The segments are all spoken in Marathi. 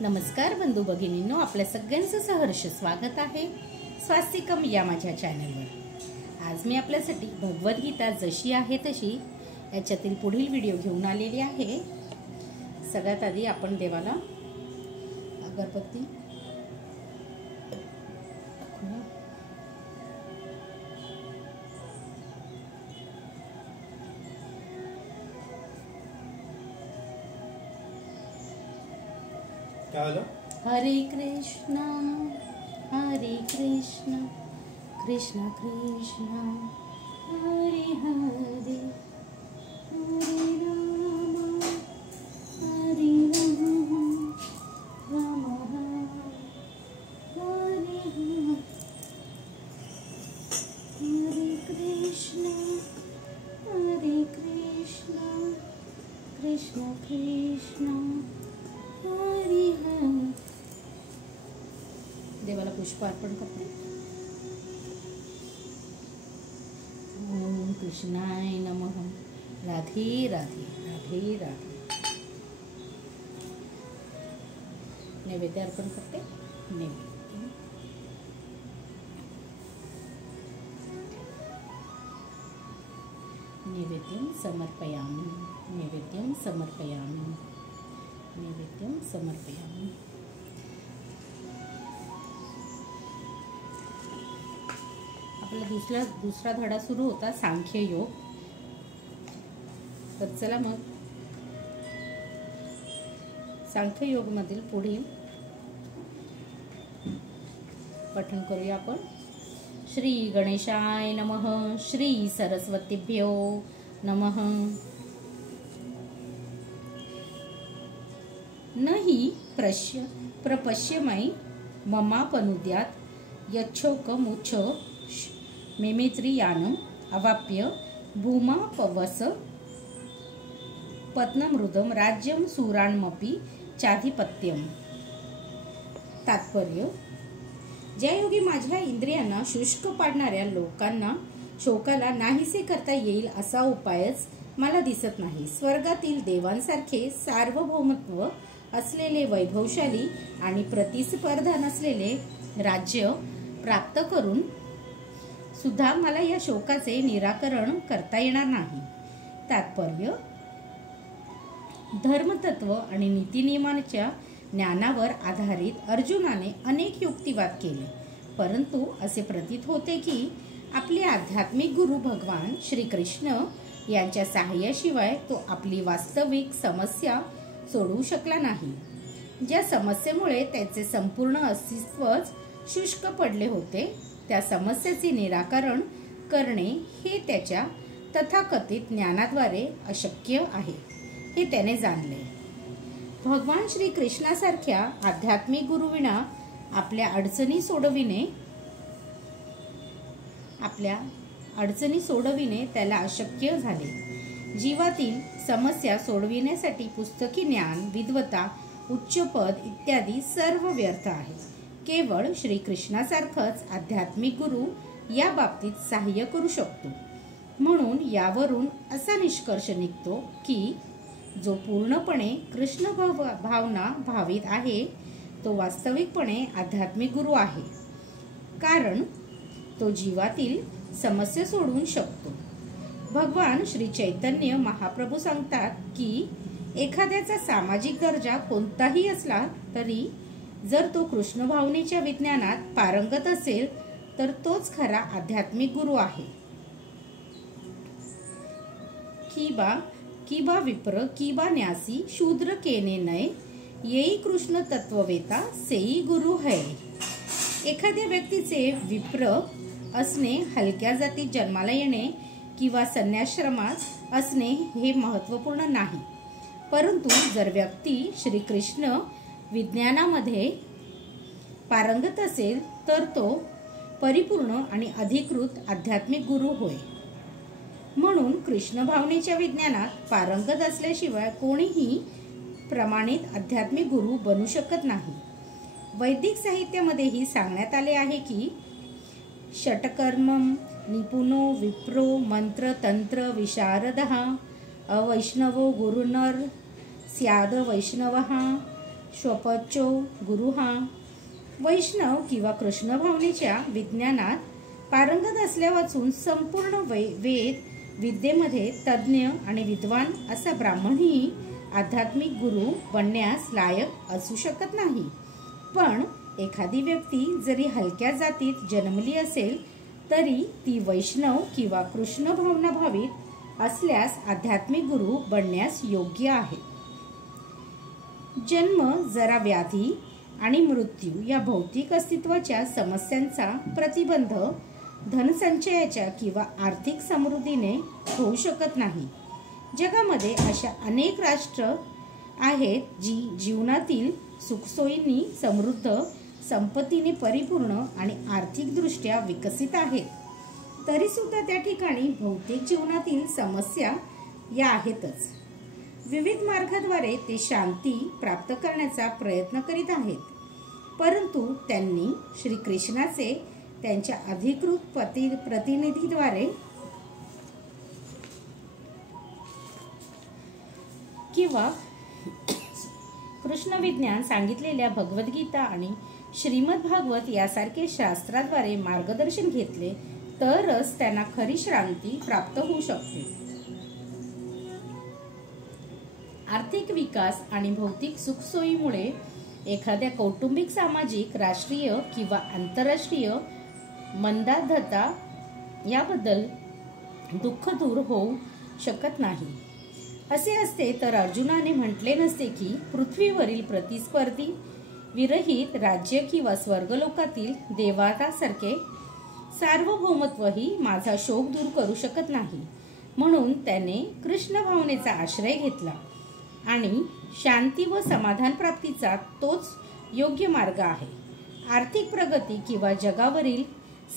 नमस्कार बंधू भगिनींनो, आपल्या सगळ्यांचं सहर्ष स्वागत आहे स्वास्तिकम या माझ्या चॅनलवर। आज मी आपल्यासाठी भगवद्गीता जशी आहे तशी याच्यातील पुढील व्हिडिओ घेऊन आलेली आहे। सगळ्यात आधी आपण देवाला अगरबत्ती हरे कृष्णा कृष्ण कृष्ण हरे हरे हरे राम राम हरे हरे कृष्ण कृष्ण कृष्ण हरे हरे। देवाला पुष्प अर्पण करते। ओम कृष्णाय नमः। राधे राधे राधे राधे। नैवेद्य अर्पण करते। नैवेद्यं समर्पयामि। नैवेद्यं समर्पयामि। नैवेद्यं समर्पयामि। आपला दुसरा धडा सुरू होता सांख्य योग। तर चला मग सांख्य योग मधील पुढील पठण करूया आपण। श्री गणेशाय नमः। श्री सरस्वतीभ्यो नमः। नहि प्रपश्यमय ममापनुद्यात् यच्छोकमुच्छ मेमेत्रियानम् अवाप्य भूमापवस पत्नमृदं राज्यं सूराण्मपि चाधिपत्यम। तात्पर्य: ज्या योगी माझ्या इंद्रियांना शुष्क पाडणाऱ्या लोकांना शोकाला नाहीसे करता येईल असा उपायच मला दिसत नाही। स्वर्गातील देवांसारखे सार्वभौमत्व असलेले वैभवशाली आणि प्रतिस्पर्धा नसलेले राज्य प्राप्त करून सुद्धा मला या शोकाचे निराकरण करता येणार नाही। तात्पर्य: धर्मतत्व आणि नीतिनियमांच्या ज्ञानावर आधारित अर्जुनाने अनेक युक्तिवाद केले, परंतु असे प्रतीत होते की आपले आध्यात्मिक गुरु भगवान श्रीकृष्ण यांच्या सहाय्याशिवाय तो आपली वास्तविक समस्या सोडवू शकला नाही। ज्या समस्येमुळे त्याचे संपूर्ण अस्तित्वच शुष्क पडले होते, त्या समस्येचे निराकरण करणे हे त्याच्या तथाकथित ज्ञानाद्वारे अशक्य आहे हे त्याने जाणले। भगवान श्री कृष्णासारख्या आध्यात्मिक गुरुविना आपल्या अडचणी सोडविणे त्याला अशक्य झाले। जीवातील समस्या सोडविण्यासाठी पुस्तकी ज्ञान, विद्वत्ता, उच्च पद इत्यादी सर्व व्यर्थ आहे। केवळ श्रीकृष्णासारखाच आध्यात्मिक गुरु या बाबतीत सहाय्य करू शकतो। म्हणून यावरून असा निष्कर्ष निघतो की जो पूर्णपणे कृष्ण भावना भावित आहे तो वास्तविकपणे आध्यात्मिक गुरु आहे, कारण तो जीवातील समस्या सोडवू शकतो। भगवान श्री चैतन्य महाप्रभू सांगतात की एखाद्याचा सामाजिक दर्जा कोणताही असला तरी जर तो कृष्ण भावनेच्या विज्ञानात पारंगत असेल तर तोच खरा आध्यात्मिक गुरु आहे। किबा विप्र किबा न्यासी शूद्र केने नय येई कृष्ण तत्ववेता सेई गुरु है। एखाद्या व्यक्तीचे विप्र असणे, हलक्या जातीत जन्माला येणे किंवा संन्यासाश्रमात असणे हे महत्त्वपूर्ण नाही, परंतु जर व्यक्ती श्रीकृष्ण विज्ञानामध्ये पारंगत असेल तर तो परिपूर्ण आणि अधिकृत आध्यात्मिक गुरु होय। म्हणून कृष्ण भावनेच्या विज्ञानात पारंगत असल्याशिवाय कोणीही प्रमाणित आध्यात्मिक गुरु बनू शकत नाही। वैदिक साहित्यामध्येही सांगण्यात आले आहे की षटकर्मं निपुनो विप्रो मंत्र तंत्र विशारदः अवैष्णवो गुरुनर स्याद वैष्णवः स्वपचो गुरुहा. वैष्णव किंवा कृष्ण भावनेच्या विज्ञानात पारंगत असल्यावाचून संपूर्ण वेद विद्येमध्ये तज्ज्ञ आणि विद्वान असा ब्राह्मणही आध्यात्मिक गुरु बनण्यास लायक असू शकत नाही. पण एखादी व्यक्ती जरी हलक्या जातीत जन्मली असेल तरी ती वैष्णव किंवा कृष्ण भावना भावित असल्यास आध्यात्मिक गुरु बनण्यास योग्य आहे. जन्म, जरा व्याधी आणि मृत्यू या भौतिक अस्तित्वाच्या समस्यांचा प्रतिबंध धनसंचयाच्या किंवा आर्थिक समृद्धीने होऊ शकत नाही. जगामध्ये अशा अनेक राष्ट्र आहेत जी जीवनातील सुखसोयींनी समृद्ध, संपत्तीने परिपूर्ण आणि आर्थिकदृष्ट्या विकसित आहेत. तरी सुद्धा त्या ठिकाणी भौतिक जीवनातील समस्या या आहेतच. विविध मार्गाद्वारे ते शांती प्राप्त करण्याचा प्रयत्न करीत आहेत. परंतु त्यांनी श्रीकृष्णाचे त्यांच्या अधिकृत प्रतिनिधीद्वारे किंवा कृष्ण विज्ञान सांगितलेल्या भगवद्गीता आणि श्रीमद भागवत यासारखे शास्त्राद्वारे मार्गदर्शन घेतले तरच त्यांना खरी शांती प्राप्त होऊ शकते. आर्थिक विकास आणि भौतिक सुखसोयीमुळे एखाद्या कौटुंबिक, सामाजिक, राष्ट्रीय किंवा आंतरराष्ट्रीय मंदाधता याबद्दल दुःख दूर होऊ शकत नाही. असे असते तर अर्जुनाने म्हटले नसते की पृथ्वीवरील प्रतिस्पर्धी विरहित राज्य किंवा स्वर्गलोकातील देवतासारखे सार्वभौमत्वही माझा शोक दूर करू शकत नाही. म्हणून त्याने कृष्ण भावनेचा आश्रय घेतला आणि शांती व समाधान प्राप्तीचा तोच योग्य मार्ग आहे. आर्थिक प्रगती किंवा जगावरील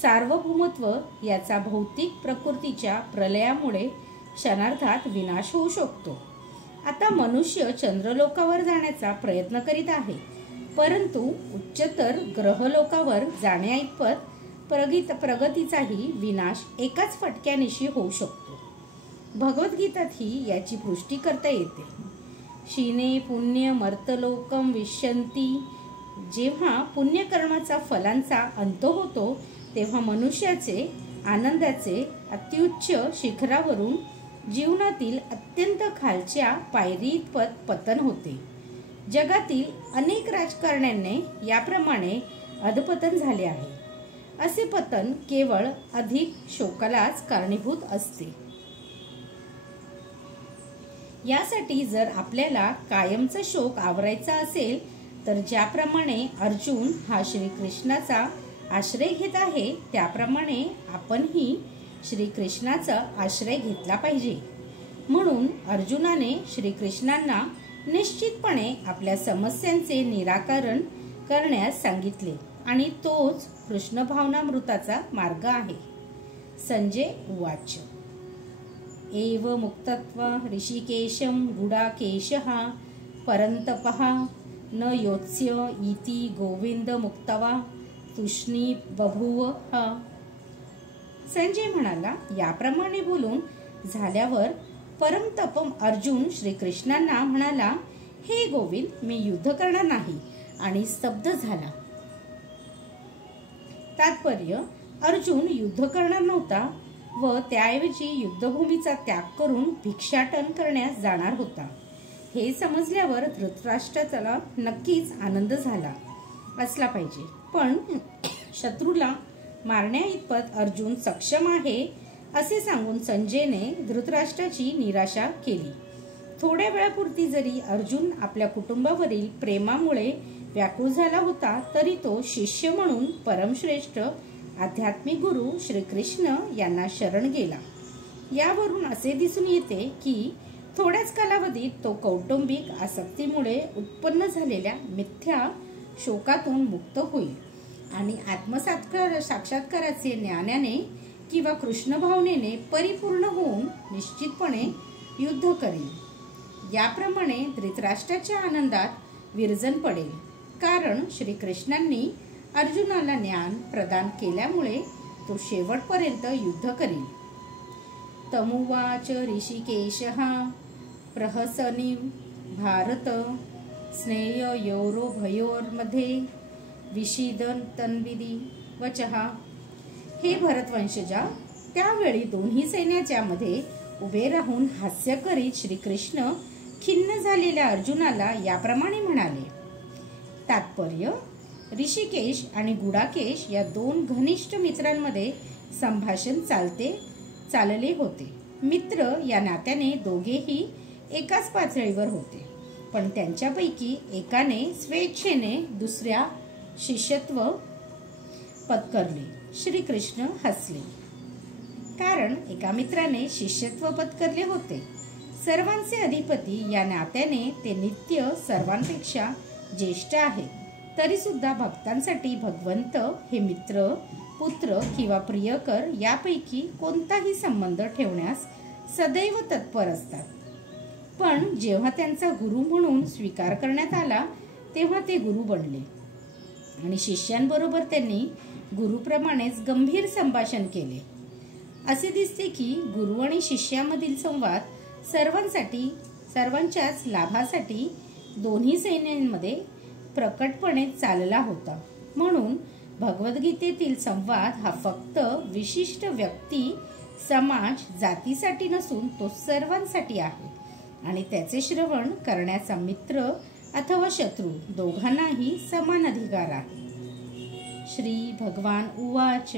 सार्वभौमत्व याचा भौतिक प्रकृतीच्या प्रलयामुळे क्षणार्धात विनाश होऊ शकतो. आता मनुष्य चंद्रलोकावर जाण्याचा प्रयत्न करीत आहे, परंतु उच्चतर ग्रहलोकावर जाण्याइतपत प्रगतीचाही विनाश एकाच फटक्यानिशी होऊ शकतो. भगवद्गीतातही याची पुष्टी करता येते. क्षीणे पुण्य मर्तलोकम विशंती. जेव्हा पुण्यकर्माचा फलांचा अंत होतो तेव्हा मनुष्याचे आनंदाचे अत्युच्च शिखरावरून जीवनातील अत्यंत खालच्या पायरीइतपत पतन होते. जगातील अनेक राजकारण्यांचे याप्रमाणे अधपतन झाले आहे. असे पतन केवळ अधिक शोकालाच कारणीभूत असते. यासाठी जर आपल्याला कायमचा शोक आवरायचा असेल तर ज्याप्रमाणे अर्जुन हा श्रीकृष्णाचा आश्रय घेत आहे त्याप्रमाणे आपणही श्रीकृष्णाचा आश्रय घेतला पाहिजे. म्हणून अर्जुनाने श्रीकृष्णांना निश्चितपणे आपल्या समस्यांचे निराकरण करण्यास सांगितले आणि तोच कृष्ण भावनामृताचा मार्ग आहे. संजय उवाच. एव मुक्तत्व ऋषिकेशं गुडाकेशः परन्तपः न योत्स्य इति गोविंद मुक्तवा तुष्णी बभूव. संजय म्हणाला, याप्रमाणे बोलून झाल्यावर परमतपम अर्जुन श्रीकृष्णांना म्हणाला, हे गोविंद, मी युद्ध करणार नाही, आणि स्तब्ध झाला. तात्पर्य, अर्जुन युद्ध करणार नव्हता व त्याऐवजी युद्धभूमीचा त्याग करून भिक्षाटन करण्यास जाणार होता. हे समजल्यावर धृतराष्ट्राला नक्कीच आनंद झाला असला पाहिजे. पण शत्रूला मारण्याइतपत अर्जुन सक्षम आहे असे सांगून संजयने धृतराष्ट्राची निराशा केली. थोड्या वेळापुरती जरी अर्जुन आपल्या कुटुंबावरील प्रेमामुळे व्याकुळ झाला होता तरी तो शिष्य म्हणून परमश्रेष्ठ आध्यात्मिक गुरु श्रीकृष्ण यांना शरण गेला. यावरून असे दिसून येते की थोड्याच कालावधीत तो कौटुंबिक आसक्तीमुळे उत्पन्न झालेल्या मिथ्या शोकातून मुक्त होईल आणि आत्मसाक्षात्काराचे ज्ञानाने किंवा कृष्ण भावनेने परिपूर्ण होऊन निश्चितपणे युद्ध करेल. याप्रमाणे धृतराष्ट्राच्या आनंदात विरजन पडेल, कारण श्रीकृष्णांनी अर्जुनाला ज्ञान प्रदान केल्यामुळे तो शेवटपर्यंत युद्ध करेल. तमुवाच ऋषिकेशः प्रहसनी भारत स्नेहयोरोभयोर्मध्ये विषीदन तन्विधी वचहा. हे भरतवंशजा, त्यावेळी दोन्ही सैन्याच्या मध्ये उभे राहून हास्य करीत श्रीकृष्ण खिन्न झालेल्या अर्जुनाला याप्रमाणे म्हणाले. तात्पर्य: ऋषिकेश आणि गुडाकेश या दोन घनिष्ठ मित्रांमध्ये संभाषण चालले होते. मित्र या नात्याने दोघेही एकाच पातळीवर होते, पण त्यांच्यापैकी एकाने स्वेच्छेने दुसऱ्या शिष्यत्व पत्करले. श्रीकृष्ण हसले, कारण एका मित्राने शिष्यत्व पत्करले होते. सर्वांचे अधिपती या नात्याने ते नित्य सर्वांपेक्षा ज्येष्ठ आहे. तरी सुद्धा भक्तांसाठी भगवंत हे मित्र, पुत्र किंवा प्रियकर यापैकी कोणताही संबंध ठेवण्यास सदैव तत्पर असतात. पण जेव्हा त्यांचा गुरु म्हणून स्वीकार करण्यात आला तेव्हा ते गुरु बनले आणि शिष्यांबरोबर त्यांनी गुरुप्रमाणेच गंभीर संभाषण केले. असे दिसते की गुरु आणि शिष्यामधील संवाद सर्वांच्याच लाभासाठी दोन्ही सैन्यांमध्ये प्रकटपणे चालला होता. म्हणून भगवद्गीतेतील संवाद हा फक्त विशिष्ट व्यक्ती, समाज, जातीसाठी नसून तो सर्वांसाठी आहे आणि त्याचे श्रवण करण्याचा मित्र अथवा शत्रू दोघांनाही समान अधिकार आहे. श्री भगवान उवाच.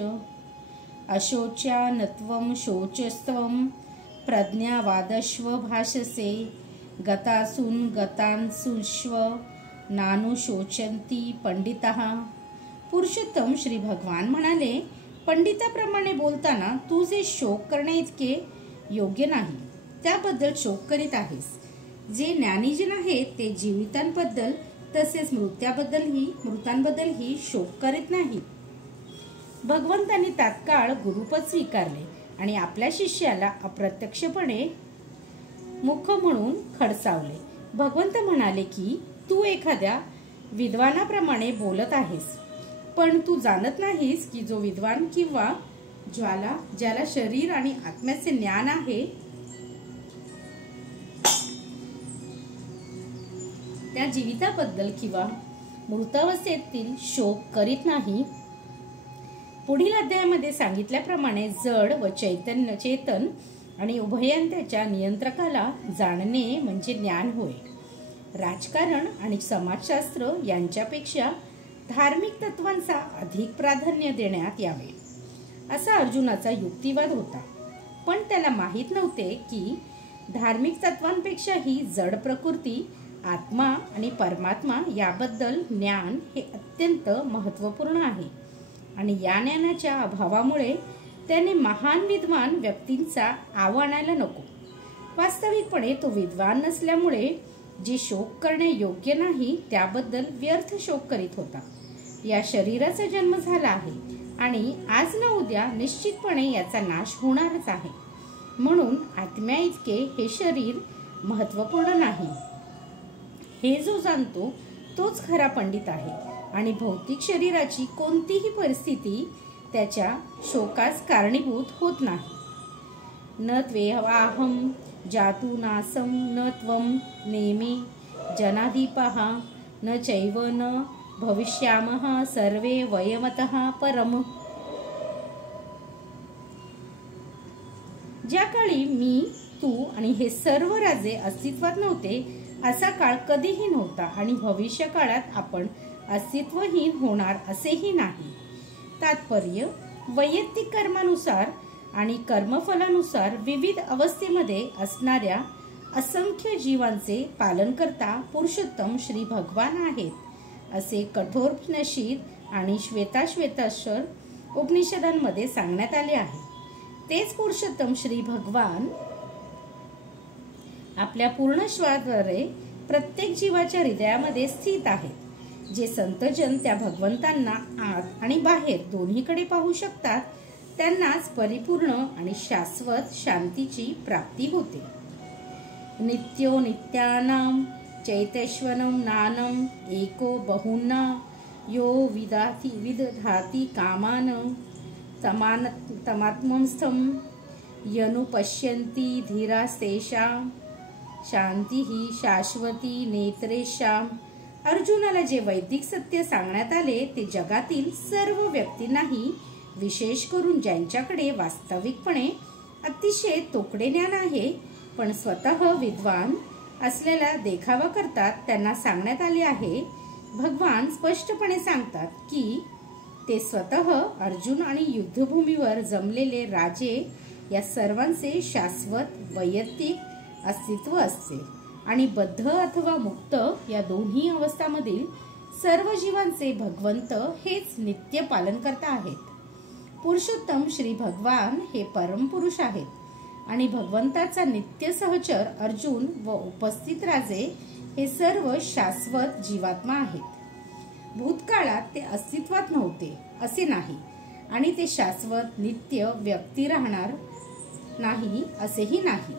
अशोच्यानत्वं शोचस्त्वं प्रज्ञावादश्व भाषसे गतासून गतांसुष्व नानुशोचन्ति पंडितः. पुरुषोत्तम श्री भगवान म्हणाले, पंडिताप्रमाणे बोलताना तू जे शोक करणे इतके योग्य नाही त्याबद्दल शोक करीत आहेस. जे ज्ञानीजन आहेत ते जीवितांबद्दल तसेच मृतांबद्दलही शोक करीत नाहीत. भगवंतांनी तात्काळ गुरुपद स्वीकारले आणि आपल्या शिष्याला अप्रत्यक्षपणे मुख म्हणून खडसावले. भगवंत म्हणाले की तू एखाद्या विद्वानाप्रमाणे बोलत आहेस, पण तू जाणत नाहीस की जो विद्वान किंवा ज्याला शरीर आणि आत्म्याचे ज्ञान आहे त्या जीविताबद्दल किंवा मृतावस्थेतील शोक करीत नाही. पुढील अध्यायामध्ये सांगितल्याप्रमाणे जड व चेतन आणि उभयांत्याच्या नियंत्रकाला जाणणे म्हणजे ज्ञान होय. राजकारण आणि समाजशास्त्र यांच्यापेक्षा धार्मिक तत्वांचा अधिक प्राधान्य देण्यात यावे असा अर्जुनाचा युक्तिवाद होता. पण त्याला माहीत नव्हते की धार्मिक तत्वांपेक्षाही जड प्रकृती, आत्मा आणि परमात्मा याबद्दल ज्ञान हे अत्यंत महत्त्वपूर्ण आहे आणि या ज्ञानाच्या अभावामुळे त्याने महान विद्वान व्यक्तींचा आव आणायला नको. वास्तविकपणे तो विद्वान नसल्यामुळे जे शोक करणे योग्य नाही त्याबद्दल व्यर्थ शोक करीत होता. या शरीराचा जन्म झाला आहे आणि आज ना उद्या निश्चितपणे याचा नाश होणारच आहे. म्हणून आत्म्या इतके हे शरीर महत्त्वपूर्ण नाही हे जो जाणतो तोच खरा पंडित आहे आणि भौतिक शरीराची कोणतीही परिस्थिती त्याच्या शोकास कारणीभूत होत नाही. न त्वेवाहं जातु नासं न त्वं नेमे जनाधिपः न चैव न भविष्यामः सर्वे वयमतः परम. ज्या काळी मी, तू आणि हे सर्व राजे अस्तित्वात नव्हते असा काळ कधीही नव्हता आणि भविष्य काळात आपण अस्तित्वहीन होणार असेही नाही. तात्पर्य: वैयक्तिक कर्मानुसार आणि कर्मफलानुसार विविध अवस्थेमध्ये असणाऱ्या असंख्य जीवांचे पालनकर्ता पुरुषोत्तम श्री भगवान आहेत असे कठोपनिषद आणि श्वेताश्वेताश्वर उपनिषदांमध्ये सांगण्यात आले आहे. तेच पुरुषोत्तम श्री भगवान आपल्या पूर्ण श्वासाद्वारे प्रत्येक जीवाच्या हृदयामध्ये स्थित आहेत. जे संतजन त्या भगवंतांना आत आणि बाहेर दोन्हीकडे पाहू शकतात त्यांनाच परिपूर्ण आणि शाश्वत शांतीची प्राप्ती होते. नित्यो नित्यानां चैतन्यं नानं एको बहुना यो विदधाति कामान तमात्मस्थं यनुपश्यन्ति धीरास्तेषां शांती ही शाश्वती नेत्रेश्याम. अर्जुनाला जे वैदिक सत्य सांगण्यात आले ते जगातील सर्व व्यक्तींनाही, विशेष करून ज्यांच्याकडे वास्तविकपणे अतिशय तोकडे ज्ञान आहे पण स्वतः विद्वान असलेला देखावा करतात, त्यांना सांगण्यात आले आहे. भगवान स्पष्टपणे सांगतात की ते स्वतः अर्जुन आणि युद्धभूमीवर जमलेले राजे या सर्वांचे शाश्वत वैयक्तिक अस्तित्व असते आणि बद्ध अथवा मुक्त या दोन्ही अवस्थांमधील सर्व जीवांचे भगवंत हेच नित्य पालन करता आहेत. पुरुषोत्तम श्री भगवान हे परमपुरुष आहेत आणि भगवंताचा नित्य सहचर अर्जुन व उपस्थित राजे हे सर्व शाश्वत जीवात्मा आहेत. भूतकाळात ते अस्तित्वात नव्हते असे नाही आणि ते शाश्वत नित्य व्यक्ती राहणार नाही असेही नाही.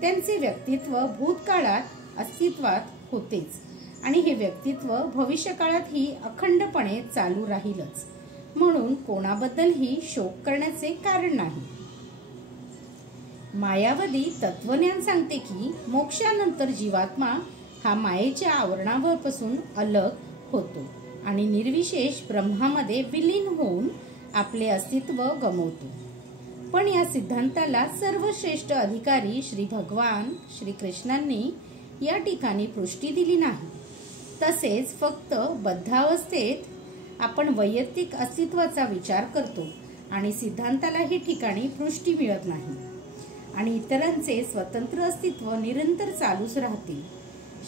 त्यांचे व्यक्तित्व भूतकाळात अस्तित्वात होतेच आणि हे व्यक्तित्व भविष्यकाळातही अखंडपणे चालू राहीलच, म्हणून कोणाबद्दलही शोक करण्याचे कारण नाही. मायावादी तत्वज्ञान सांगते की मोक्षानंतर जीवात्मा हा मायेच्या आवरणापासून अलग होतो आणि निर्विशेष ब्रह्मामध्ये विलीन होऊन आपले अस्तित्व गमावतो. पण या सिद्धांताला सर्वश्रेष्ठ अधिकारी श्री भगवान श्री कृष्णांनी या ठिकाणी पुष्टी दिली नाही. तसेच फक्त बद्धावस्थेत आपण वैयक्तिक अस्तित्वाचा विचार करतो आणि सिद्धांताला ही ठिकाणी पुष्टी मिळत नाही आणि इतरांचे स्वतंत्र अस्तित्व निरंतर चालूच राहतील.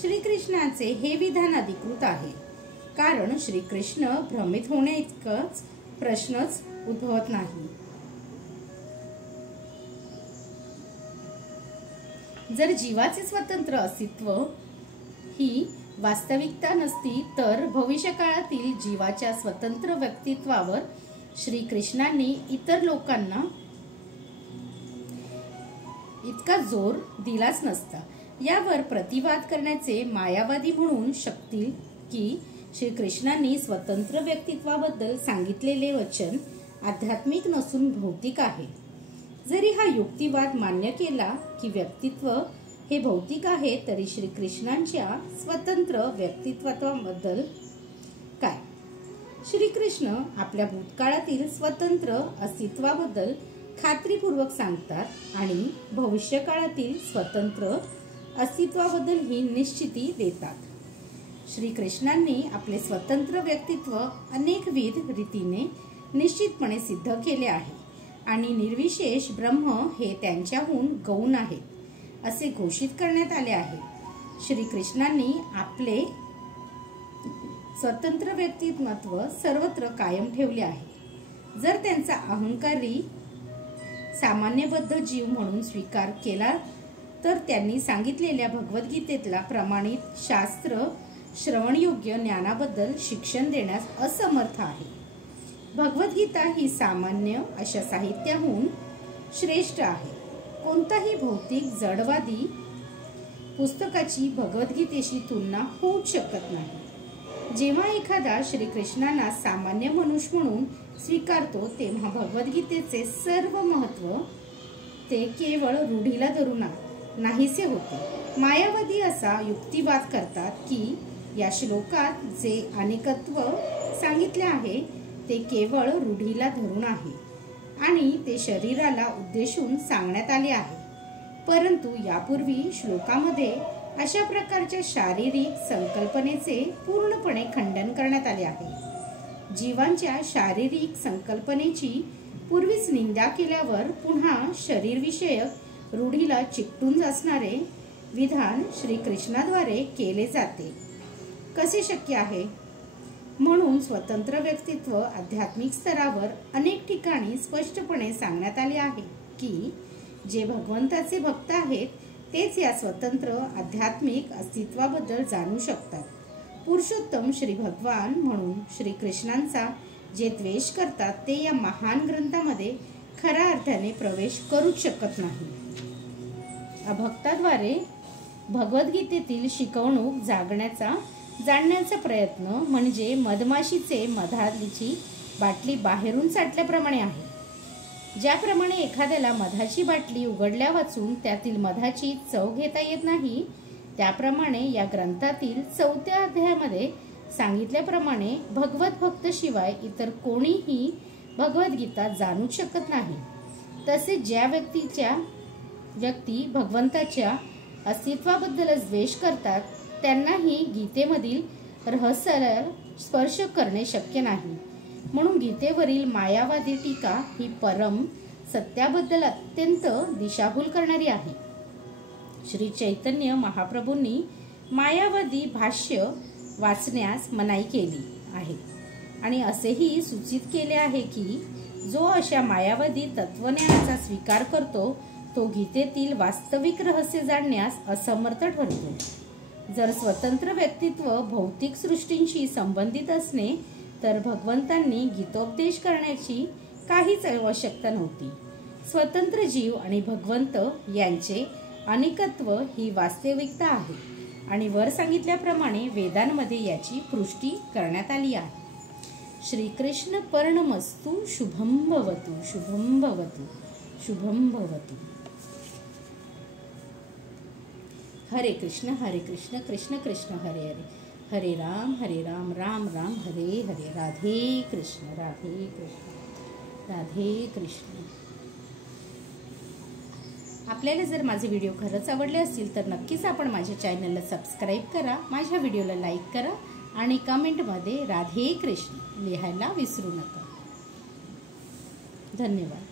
श्रीकृष्णाचे हे विधान अधिकृत आहे कारण श्रीकृष्ण भ्रमित होण्याइतकाच प्रश्नच उद्भवत नाही. जर जीवाचे स्वतंत्र अस्तित्व ही वास्तविकता नसती तर भविष्यकाळातील जीवाच्या स्वतंत्र व्यक्तित्वावर श्रीकृष्णांनी इतर लोकांना इतका जोर दिलाच नसता. यावर प्रतिवाद करण्याचे मायावादी म्हणून शकतील की श्रीकृष्णांनी स्वतंत्र व्यक्तित्वाबद्दल सांगितलेले वचन आध्यात्मिक नसून भौतिक आहे. जरी हा युक्तिवाद मान्य केला की व्यक्तित्व हे भौतिक आहे तरी श्रीकृष्णांच्या स्वतंत्र व्यक्तित्वाबद्दल काय? श्रीकृष्ण आपल्या भूतकाळातील स्वतंत्र अस्तित्वाबद्दल खात्रीपूर्वक सांगतात आणि भविष्यकाळातील स्वतंत्र अस्तित्वाबद्दल ही निश्चिती देतात. श्रीकृष्णांनी आपले स्वतंत्र व्यक्तित्व अनेकविध रीतीने निश्चितपणे सिद्ध केले आहे आणि निर्विशेष ब्रह्म हे त्यांच्याहून गौण आहे असे घोषित करण्यात आले आहे. श्रीकृष्णांनी आपले स्वतंत्र व्यक्तिमत्व सर्वत्र कायम ठेवले आहे. जर त्यांचा अहंकारी सामान्यबद्ध जीव म्हणून स्वीकार केला तर त्यांनी सांगितलेल्या भगवद्गीतेतला प्रमाणित शास्त्र श्रवणयोग्य ज्ञानाबद्दल शिक्षण देण्यास असमर्थ आहे. भगवद्गीता ही सामान्य अशा साहित्याहून श्रेष्ठ आहे. कोणताही भौतिक जडवादी पुस्तकाची भगवद्गीतेशी तुलना होऊच शकत नाही. जेव्हा एखादा श्रीकृष्णांना सामान्य मनुष्य म्हणून स्वीकारतो तेव्हा भगवद्गीतेचे सर्व महत्त्व ते केवळ रूढीला धरून नाहीसे होते. मायावादी असा युक्तिवाद करतात की या श्लोकात जे अनेकत्व सांगितले आहे ते केवळ रूढीला धरून आहे आणि ते शरीराला उद्देशून सांगण्यात आले आहे. परंतु यापूर्वी श्लोकामध्ये अशा प्रकारच्या शारीरिक संकल्पनेचे पूर्णपणे खंडन करण्यात आले आहे. जीवांच्या शारीरिक संकल्पनेची पूर्वीच निंदा केल्यावर पुन्हा शरीरविषयक रूढीला चिकटून असणारे विधान श्रीकृष्णाद्वारे केले जाते कसे शक्य आहे? म्हणून स्वतंत्र व्यक्तित्व आध्यात्मिक स्तरावर अनेक ठिकाणी स्पष्टपणे सांगण्यात आले आहे की जे भगवंताचे भक्त आहेत तेच या स्वतंत्र आध्यात्मिक अस्तित्वाबद्दल जाणू शकतात. पुरुषोत्तम श्री भगवान म्हणून श्रीकृष्णांचा जे द्वेष करतात ते या महान ग्रंथामध्ये खऱ्या अर्थाने प्रवेश करूच शकत नाही. अभक्ताद्वारे भगवद्गीतेतील शिकवणूक जाणण्याचा प्रयत्न म्हणजे मधमाशीचे मधालीची बाटली बाहेरून साठल्याप्रमाणे आहे. ज्याप्रमाणे एखाद्याला मधाची बाटली उघडल्या वाचून त्यातील मधाची चव घेता येत नाही, त्याप्रमाणे या ग्रंथातील 4थ्या अध्यायामध्ये सांगितल्याप्रमाणे भगवत भक्त शिवाय इतर कोणीही भगवद्गीता जाणू शकत नाही. तसेच ज्या व्यक्ती भगवंताच्या अस्तित्वाबद्दलच द्वेष करतात त्यांनाही गीतेमधील रहस्याला स्पर्श करणे शक्य नाही. म्हणून गीतेवरील मायावादी टीका ही परम सत्याबद्दल अत्यंत दिशाभूल करणारी आहे. श्री चैतन्य महाप्रभूंनी मायावादी भाष्य वाचण्यास मनाई केली आहे आणि असेही सूचित केले आहे की जो अशा मायावादी तत्वज्ञानाचा स्वीकार करतो तो गीतेतील वास्तविक रहस्य जाणण्यास असमर्थ ठरतो. जर स्वतंत्र व्यक्तित्व भौतिक सृष्टींशी संबंधित असणे तर भगवंतांनी गीतोपदेश करण्याची काहीच आवश्यकता नव्हती. स्वतंत्र जीव आणि भगवंत यांचे अनेकत्व ही वास्तविकता आहे आणि वर सांगितल्याप्रमाणे वेदांमध्ये याची पुष्टी करण्यात आली आहे. श्रीकृष्ण पर्णमस्तु. शुभम भवतु. शुभम भवतु. शुभम भवतु. हरे कृष्ण कृष्ण कृष्ण हरे हरे, हरे राम राम राम हरे हरे. राधे कृष्ण राधे कृष्ण राधे कृष्ण. आपल्याला जर माझे व्हिडिओ खरंच आवडले असतील तर नक्कीच आपण माझ्या चॅनलला सबस्क्राईब करा, माझ्या व्हिडिओला लाईक करा आणि कमेंटमध्ये राधे कृष्ण लिहायला विसरू नका. धन्यवाद.